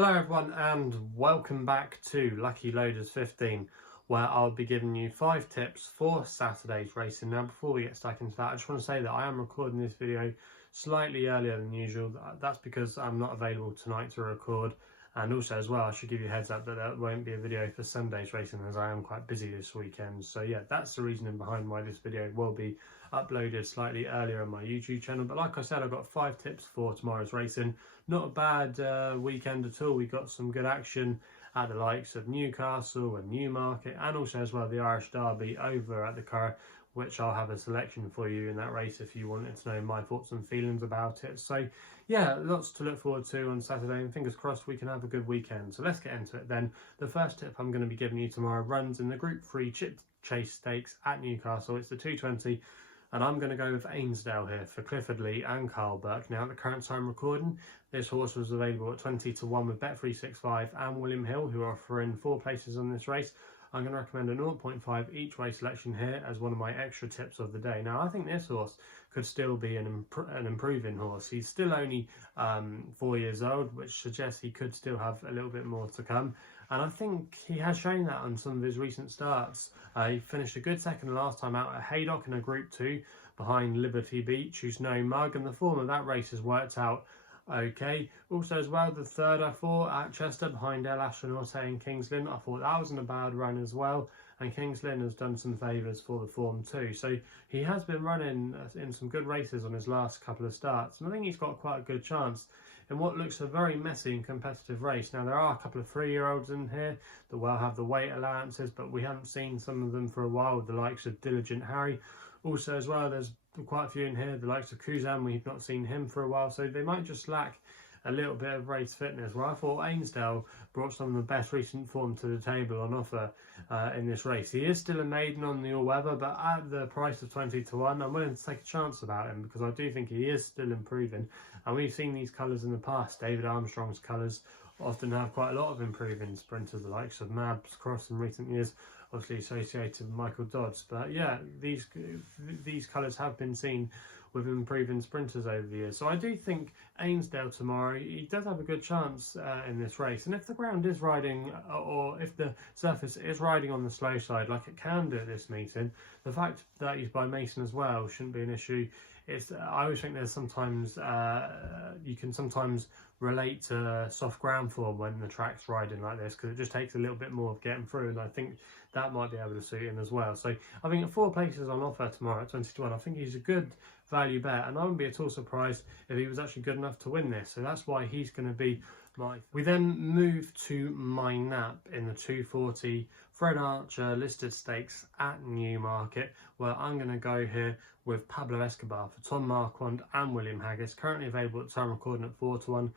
Hello everyone and welcome back to Lucky Loaders 15, where I'll be giving you 5 tips for Saturday's racing. Now before we get stuck into that, I just want to say that I am recording this video slightly earlier than usual. That's because I'm not available tonight to record, and also as well I should give you a heads up that there won't be a video for Sunday's racing as I am quite busy this weekend. So yeah, that's the reasoning behind why this video will be uploaded slightly earlier on my YouTube channel. But like I said, I've got 5 tips for tomorrow's racing. Not a bad weekend at all. We got some good action at the likes of Newcastle and Newmarket, and also as well the Irish Derby over at the Curragh, which I'll have a selection for you in that race if you wanted to know my thoughts and feelings about it. So yeah, lots to look forward to on Saturday, and fingers crossed we can have a good weekend. So let's get into it then. The first tip I'm going to be giving you tomorrow runs in the Group 3 Chip Chase Stakes at Newcastle. It's the 220. And I'm going to go with Ainsdale here for Clifford Lee and Carl Burke. Now, at the current time recording, this horse was available at 20 to 1 with Bet365 and William Hill, who are offering 4 places on this race. I'm going to recommend a 0.5 each way selection here as one of my extra tips of the day. Now, I think this horse could still be an improving horse. He's still only 4 years old, which suggests he could still have a little bit more to come. And I think he has shown that on some of his recent starts. He finished a good second last time out at Haydock in a Group 2 behind Liberty Beach, who's no mug, and the form of that race has worked out okay. Also as well, the third I thought at Chester behind El Astronaute and Kings Lynn, I thought that wasn't a bad run as well. And Kings Lynn has done some favours for the form too. So he has been running in some good races on his last couple of starts. And I think he's got quite a good chance in what looks a very messy and competitive race. Now, there are a couple of 3-year-olds in here that will have the weight allowances, but we haven't seen some of them for a while, with the likes of Diligent Harry. Also as well, there's quite a few in here, the likes of Kuzan, we've not seen him for a while, so they might just lack a little bit of race fitness. Well, I thought Ainsdale brought some of the best recent form to the table on offer in this race. He is still a maiden on the all-weather, but at the price of 20 to 1, I'm willing to take a chance about him because I do think he is still improving. And we've seen these colours in the past. David Armstrong's colours often have quite a lot of improving sprinters, the likes of Mabs Cross in recent years, obviously associated with Michael Dodds. But yeah, these colours have been seen with improving sprinters over the years. So I do think Ainsdale tomorrow, he does have a good chance in this race. And if the ground is riding, or if the surface is riding on the slow side, like it can do at this meeting, the fact that he's by Mason as well shouldn't be an issue. I always think there's sometimes, you can sometimes relate to soft ground form when the track's riding like this, because it just takes a little bit more of getting through, and I think that might be able to suit him as well. So I think at 4 places on offer tomorrow at 20 to 1, I think he's a good value bet, and I wouldn't be at all surprised if he was actually good enough to win this. So that's why he's going to be my... We then move to my nap in the 240 Fred Archer listed stakes at Newmarket, where I'm going to go here with Pablo Escobar for Tom Marquand and William Haggis, currently available at time recording at 4 to 1.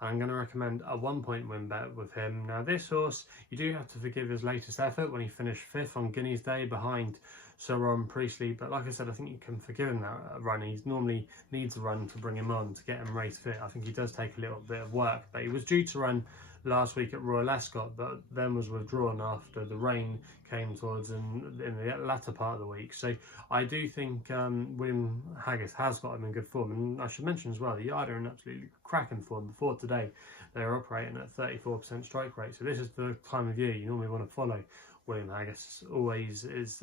I'm going to recommend a 1-point win bet with him. Now this horse, you do have to forgive his latest effort when he finished 5th on Guinea's Day behind Sir Ron Priestley, but like I said, I think you can forgive him that run. He normally needs a run to bring him on, to get him race fit. I think he does take a little bit of work, but he was due to run last week at Royal Ascot, but then was withdrawn after the rain came towards in the latter part of the week. So I do think William Haggis has got him in good form, and I should mention as well, the Yard are in absolutely cracking form. Before today, they were operating at 34% strike rate, so this is the time of year you normally want to follow William Haggis. Always is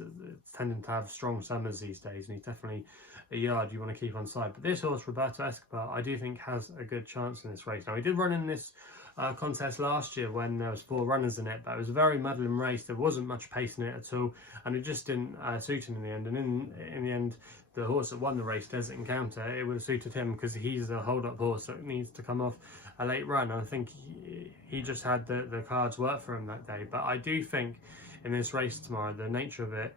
tending to have strong summers these days, and he's definitely a yard you want to keep on side. But this horse, Roberto Escobar, I do think has a good chance in this race. Now, he did run in this contest last year when there was 4 runners in it, but it was a very muddling race. There wasn't much pace in it at all, and it just didn't suit him in the end. And in the end, the horse that won the race, Desert Encounter, it would have suited him because he's a hold-up horse that needs to come off a late run. And I think he just had the cards work for him that day. But I do think in this race tomorrow, the nature of it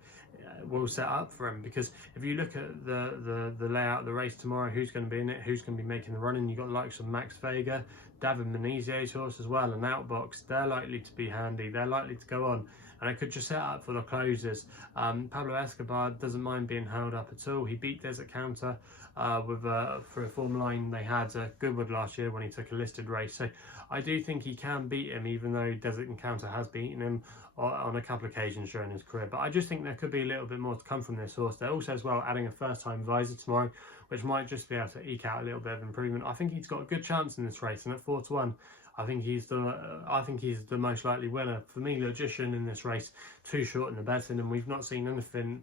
will set up for him, because if you look at the layout of the race tomorrow, who's going to be in it, who's going to be making the running, you've got the likes of Max Vega, David Menezio's horse as well, and Outbox. They're likely to be handy, they're likely to go on, and it could just set up for the closers. Pablo Escobar doesn't mind being held up at all. He beat Desert Counter for a form line they had Goodwood last year when he took a listed race. So I do think he can beat him, even though Desert Encounter has beaten him on a couple of occasions during his career. But I just think there could be a little bit more to come from this horse. They're also as well adding a first-time advisor tomorrow, which might just be able to eke out a little bit of improvement. I think he's got a good chance in this race, and at 4 to 1, I think he's the most likely winner. For me, Logician in this race, too short in the betting, and we've not seen anything.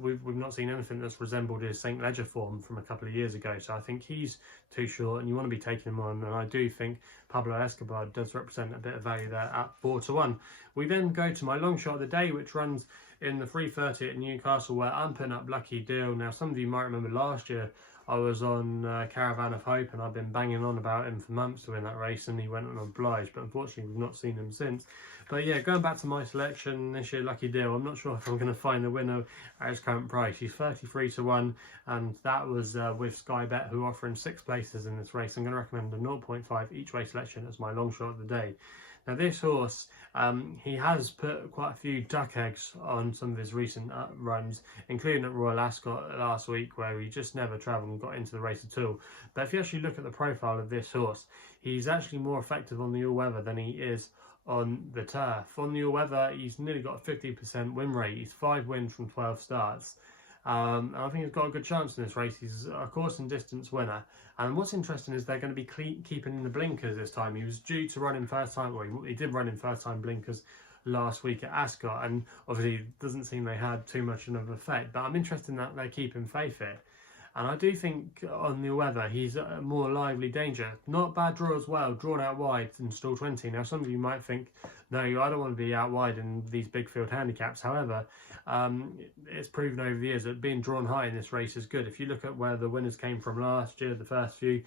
We've not seen anything that's resembled his St. Ledger form from a couple of years ago. So I think he's too short, and you want to be taking him on. And I do think Pablo Escobar does represent a bit of value there at 4-1. We then go to my long shot of the day, which runs in the 3:30 at Newcastle, where I'm putting up Lucky Deal. Now, some of you might remember last year I was on Caravan of Hope, and I've been banging on about him for months to win that race, and he went unobliged, but unfortunately we've not seen him since. But yeah, going back to my selection this year, Lucky Deal, I'm not sure if I'm going to find the winner at his current price. He's 33-1, and that was with SkyBet, who are offering 6 places in this race. I'm going to recommend a 0.5 each way selection as my long shot of the day. Now this horse, he has put quite a few duck eggs on some of his recent runs, including at Royal Ascot last week, where he just never travelled and got into the race at all. But if you actually look at the profile of this horse, he's actually more effective on the all-weather than he is on the turf. On the all-weather, he's nearly got a 50% win rate. He's 5 wins from 12 starts. And I think he's got a good chance in this race. He's a course and distance winner. And what's interesting is they're going to be keeping in the blinkers this time. He was due to run in first time, well, he did run in first time blinkers last week at Ascot, and obviously it doesn't seem they had too much of an effect. But I'm interested in that they keep him faith here. And I do think on the weather, he's a more lively danger. Not bad draw as well, drawn out wide in stall 20. Now, some of you might think, no, I don't want to be out wide in these big field handicaps. However, it's proven over the years that being drawn high in this race is good. If you look at where the winners came from last year, the first few,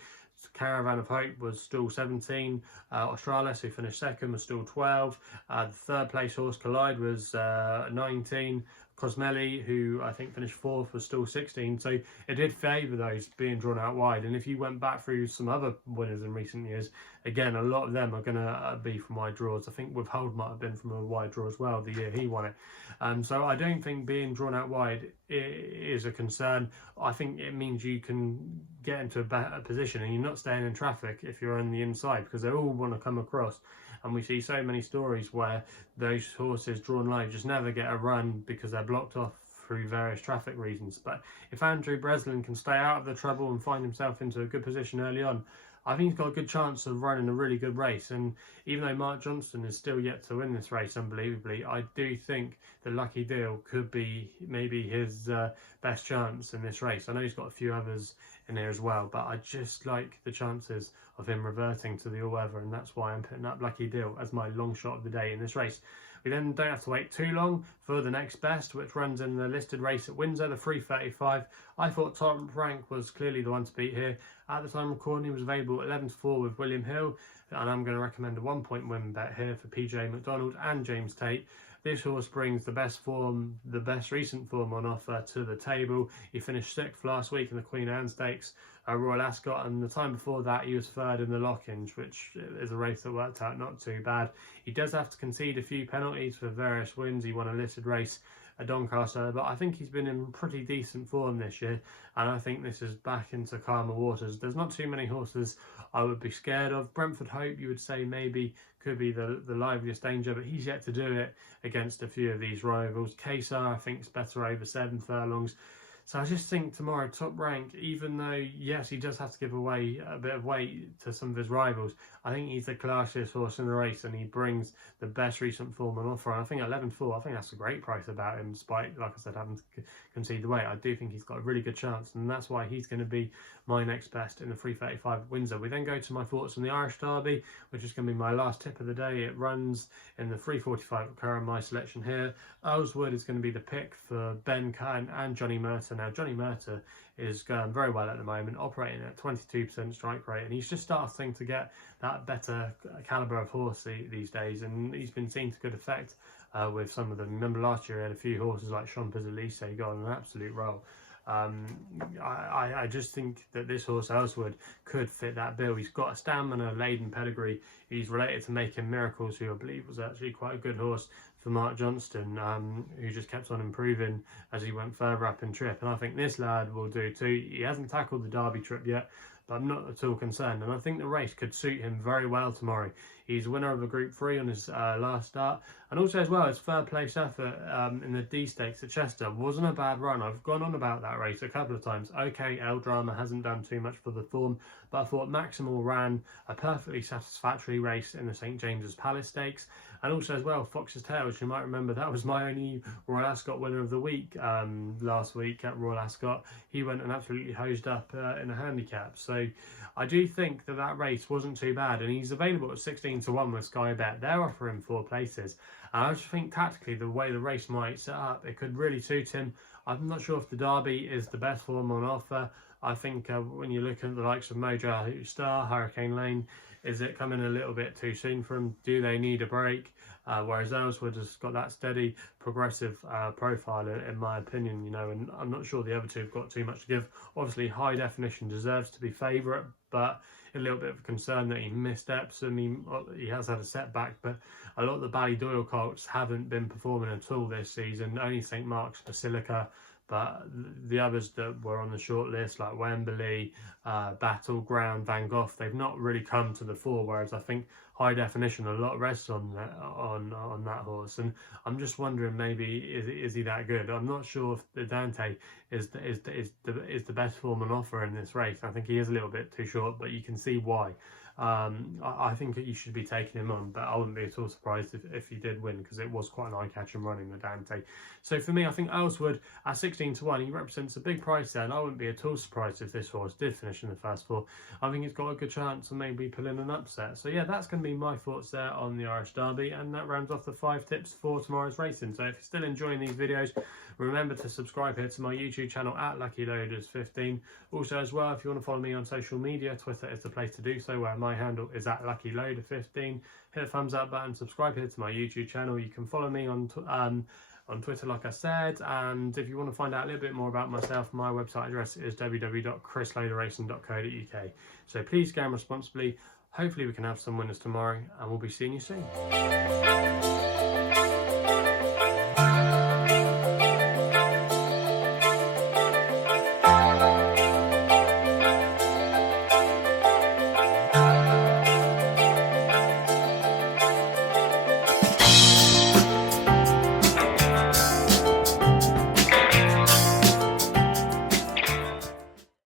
Caravan of Hope was stall 17. Australis, who finished second, was stall 12. The third place horse, Collide, was 19. Cosmelli, who I think finished 4th, was still 16, so it did favour those being drawn out wide. And if you went back through some other winners in recent years, again, a lot of them are going to be from wide draws. I think Withhold might have been from a wide draw as well the year he won it. So I don't think being drawn out wide is a concern. I think it means you can get into a better position and you're not staying in traffic if you're on the inside, because they all want to come across. And we see so many stories where those horses drawn low just never get a run because they're blocked off through various traffic reasons. But if Andrew Breslin can stay out of the trouble and find himself into a good position early on, I think he's got a good chance of running a really good race. And even though Mark Johnston is still yet to win this race, unbelievably, I do think the Lucky Deal could be maybe his best chance in this race. I know he's got a few others in there as well, but I just like the chances of him reverting to the all-weather, and that's why I'm putting up Lucky Deal as my long shot of the day in this race. We then don't have to wait too long for the next best, which runs in the listed race at Windsor, the 3:35. I thought Top Rank was clearly the one to beat here. At the time of recording, he was available at 11-4 with William Hill, and I'm going to recommend a 1-point win bet here for PJ McDonald and James Tate. This horse brings the best form, the best recent form on offer to the table. He finished 6th last week in the Queen Anne Stakes at Royal Ascot, and the time before that he was 3rd in the Lockinge, which is a race that worked out not too bad. He does have to concede a few penalties for various wins. He won a listed race at Doncaster, but I think he's been in pretty decent form this year, and I think this is back into calmer waters. There's not too many horses I would be scared of. Brentford Hope, you would say maybe could be the liveliest danger, but he's yet to do it against a few of these rivals. Kesar, I think, is better over 7 furlongs. So I just think tomorrow, Top Rank, even though, yes, he does have to give away a bit of weight to some of his rivals, I think he's the classiest horse in the race, and he brings the best recent form on offer. And I think 11-4, I think that's a great price about him, despite, like I said, having to concede the weight. I do think he's got a really good chance, and that's why he's going to be my next best in the 3:35 Windsor. We then go to my thoughts on the Irish Derby, which is going to be my last tip of the day. It runs in the 3:45 at Curragh, my selection here. Earlswood is going to be the pick for Ben Kine and Johnny Murtagh. Now, Johnny Murtagh is going very well at the moment, operating at 22% strike rate, and he's just starting to get that better calibre of horse these days, and he's been seen to good effect with some of them. Remember last year he had a few horses like Champers Elise go on an absolute roll. I just think that this horse Earlswood could fit that bill. He's got a stamina laden pedigree. He's related to Making Miracles, who I believe was actually quite a good horse for Mark Johnston, who just kept on improving as he went further up in trip. And I think this lad will do too. He hasn't tackled the Derby trip yet, but I'm not at all concerned. And I think the race could suit him very well tomorrow. He's winner of a Group 3 on his last start, and also as well his third place effort in the D Stakes at Chester wasn't a bad run. I've gone on about that race a couple of times. Okay, El Drama hasn't done too much for the form, but I thought Maximal ran a perfectly satisfactory race in the St James's Palace Stakes, and also as well Fox's Tail, which you might remember, that was my only Royal Ascot winner of the week last week at Royal Ascot. He went and absolutely hosed up in a handicap, so I do think that that race wasn't too bad, and he's available at 16 to 1 with SkyBet. They're offering 4 places, and I just think tactically the way the race might set up, it could really suit him. I'm not sure if the Derby is the best form on offer. I think when you look at the likes of Mojo Star, Hurricane Lane, is it coming a little bit too soon for him? Do they need a break? Whereas Earlswood has got that steady, progressive profile, in my opinion, you know, and I'm not sure the other two have got too much to give. Obviously, High Definition deserves to be favourite, but a little bit of a concern that he missteps and he has had a setback. But a lot of the Ballydoyle colts haven't been performing at all this season. Only St Mark's Basilica. But the others that were on the short list, like Wembley, Battleground, Van Gogh, they've not really come to the fore. Whereas I think High Definition, a lot rests on that horse, and I'm just wondering, maybe is he that good? I'm not sure if the Dante is the best form on offer in this race. I think he is a little bit too short, but you can see why. I think that you should be taking him on, but I wouldn't be at all surprised if he did win, because it was quite an eye-catching running, the Dante. So for me, I think Earlswood at 16 to 1, he represents a big price there, and I wouldn't be at all surprised if this horse did finish in the first 4. I think he's got a good chance of maybe pulling an upset. So yeah, that's going to be my thoughts there on the Irish Derby, and that rounds off the 5 tips for tomorrow's racing. So if you're still enjoying these videos, remember to subscribe here to my YouTube channel at LuckyLoaders15. Also as well, if you want to follow me on social media, Twitter is the place to do so, where my handle is at LuckyLoader15. Hit the thumbs up button, subscribe here to my YouTube channel. You can follow me on Twitter, like I said, and if you want to find out a little bit more about myself, my website address is www.chrisloaderracing.co.uk. So please game responsibly. Hopefully we can have some winners tomorrow, and we'll be seeing you soon.